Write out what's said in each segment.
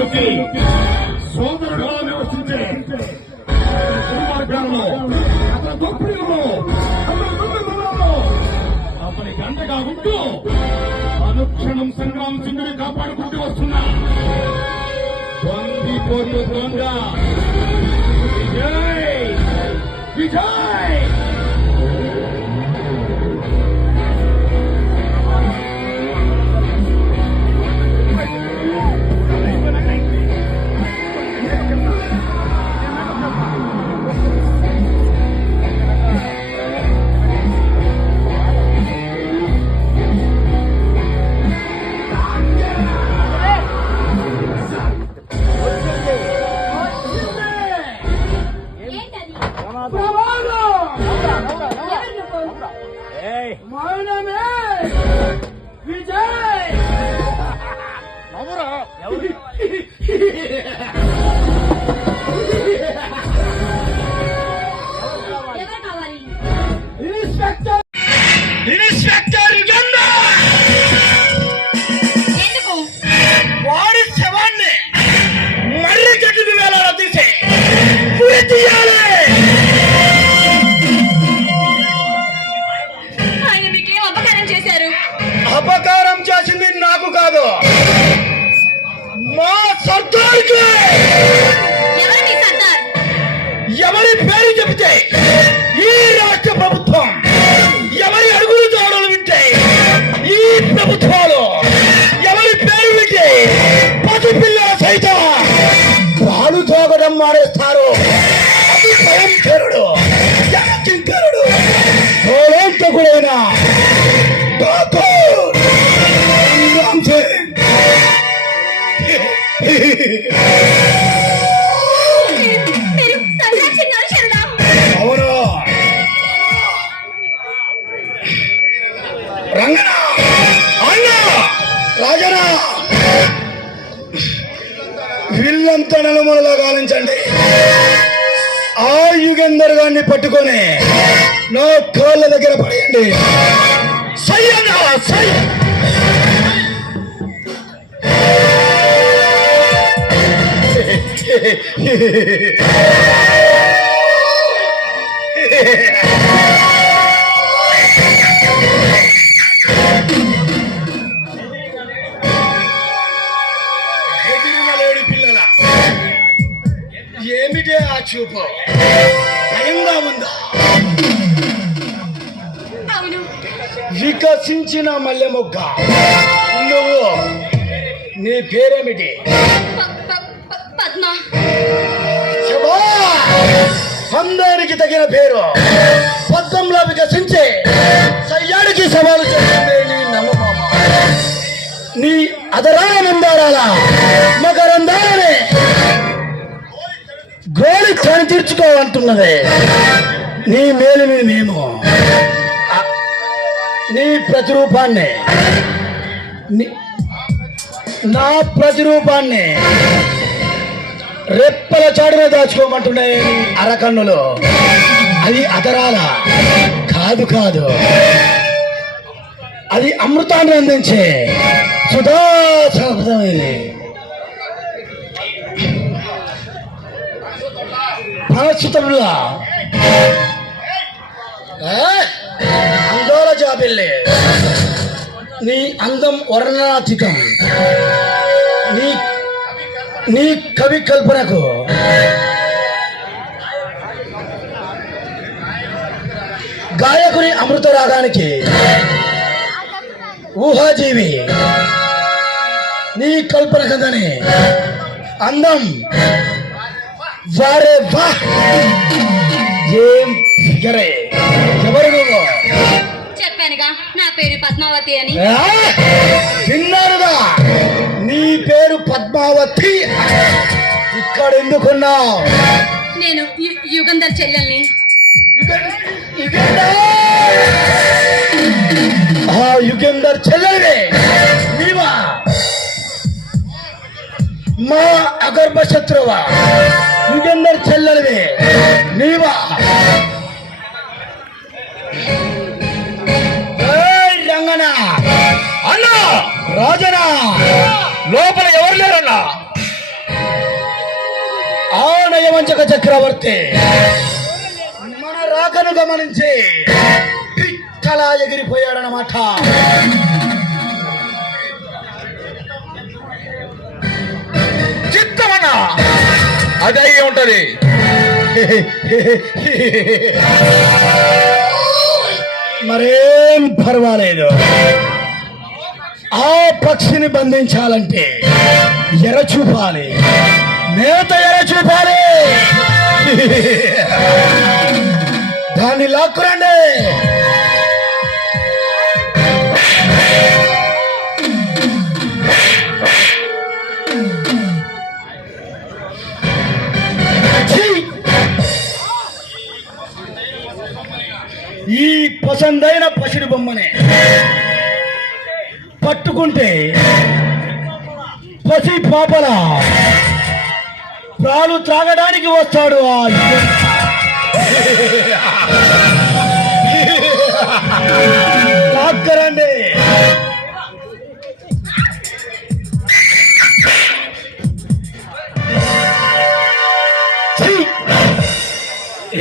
రాజుకి సోదరుడుగా నివసించే దుర్మార్గాలను, అతని దోపిడీలను, అతని దుర్మార్గాలను అతని గంటగా ఉంటూ అనుక్షణం సంగ్రామ సింధుని కాపాడుకుంటూ వస్తున్నా పొందిపోతూ దొంగ విజయ్ విజయ్. ఇన్స్పెక్టర్ యుగంధర్ వాడి శవాన్ని మర్రి చెట్టుకు వేలాలో తీసి ఉరి తీయాలి. ఆయన మీకేం అపకారం చేశారు? అపకారం చేసింది నాకు కాదు, మా సర్దార్కి. ఎవరి సర్దార్? ఎవరి పేరు చెబితే ఈ రాష్ట్ర ప్రభుత్వం, ఎవరి అడుగులు జాడలు వింటే ఈ ప్రభుత్వాలు, ఎవరి పేరు వింటే పసిపిల్లల సైతం పాలు తోగడం మానేస్తారు. అది భయంకరుడు, జనచింకరుడు, హోళంతకుడైన ఠాకూర్ సంగ్రామ్ సింగ్. మీరు సంగ్రామ్ సింగ్ అనుచరుడా? అవును రంగనా, అన్న రాజనా, వీళ్ళంతా నలుమూలలా గాలించండి. ఆ యుగేందర్ గారిని పట్టుకొని నా కాళ్ళ దగ్గర పడేయండి. సై అన్నా సై. ఎదిరినలేడి పిల్లల ఏమిటే ఆ చూపు? భయంగా ఉందా? అవును. వికసించిన మల్లె మొగ్గ నువ్వు, నీ పేరేమిటి? పద్మ. అందరికి తగిన పేరు. పద్మంలో వికసించే సయ్యాడికి సవాలు చేస్తుంది నీ నమ్మమామ. నీ అదరాల మందారాల మకరందాలని గోలి కని తీర్చుకోవాలంటున్నదే. నీ మేలుని మేము, నీ ప్రతిరూపాన్ని, నా ప్రతిరూపాన్ని రెప్పల చాటున దాచుకోమంటున్నాయి అరకన్నులు. అది అదరాల కాదు కాదు, అది అమృతాన్ని అందించే సుధాసమైనది. భరసుతుల్లా అందోళ జాబిల్లే. నీ అందం వర్ణనాతీతం. నీ కవి కల్పనకు గాయకుని అమృత రాగానికి ఊహాజీవి. నీ కల్పన కథని అందం వారే వా. ఏం ఫిగరే! ఎవరు నువ్వు? చెప్పానుగా నా పేరు పద్మావతి అని. విన్నారుగా, నీ పేరు పద్మావతి. ఇక్కడ ఎందుకున్నావు? నేను యుగంధర్ చెల్లెల్ని. యుగేందర్ చెల్లెలివే నీవా? మా అగర్భ శత్రువా? యుగేందర్ చెల్లెలివే నీవా? రంగనా, అన్నా, రాజనా, లోపల ఎవరు లేరన్నా? కీచక చక్రవర్తి మన రాకను గమనించి పిట్టలా ఎగిరిపోయాడనమాట. చిత్తమన్నా అదే ఉంటది. మరేం పర్వాలేదు. ఆ పక్షిని బంధించాలంటే ఎర చూపాలి, నేత ఎర చూపాలి. దాన్ని లాక్కురండి. ఛీ! ఈ పసందైన పసిడి బొమ్మనే పట్టుకుంటే పసి పాపల ప్రాణు త్రాగడానికి వస్తాడు. లాక్కరండి.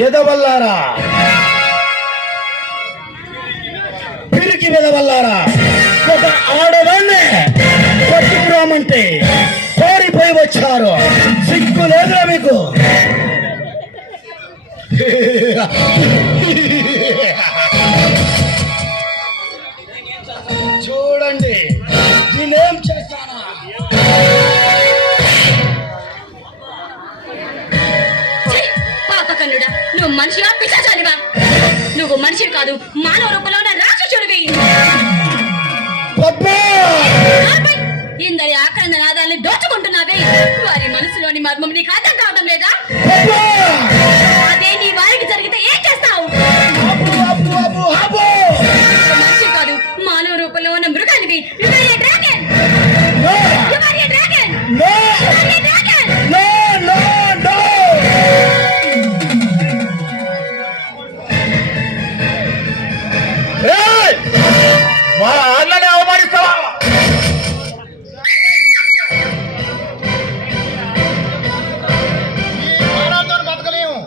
ఎదవల్లారా, పిరికి ఎదవల్లారా, ఒక ఆడవాళ్ళే పట్టుకురామంటే పారిపోయి వచ్చారు. సిగ్గు లేదురా మీకు? చూడండి దీనేం చేస్తానా. ఛీ! పాపకన్నుడా, నువ్వు మనిషిగా పిశాచాలుగా? నువ్వు మనిషి కాదు, మానవ రూపంలో ఉన్న రాక్షసుడివి. ఆపై! ఇందరి ఆక్రంద నాదాల్ని దోచుకుంటున్నావే, వారి మనసులోని మర్మం నీకు అర్థం కావడం లేదా? అదే నీ వారికి జరిగితే ఏం చేస్తావు? మనిషి కాదు, మానవ రూపంలో ఉన్న మృగానివి. You are a dragon! You are a dragon! You are a dragon! మా అన్నని అవమానిస్తావా? బతకలేము.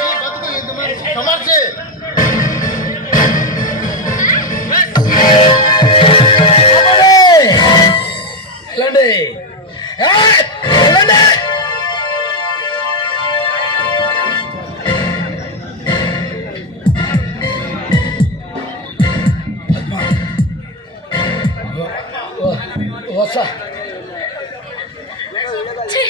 ఈ బతుకు సమర్చి వెళ్ళండి, వెళ్ళండి. వస్తా. ఛీ!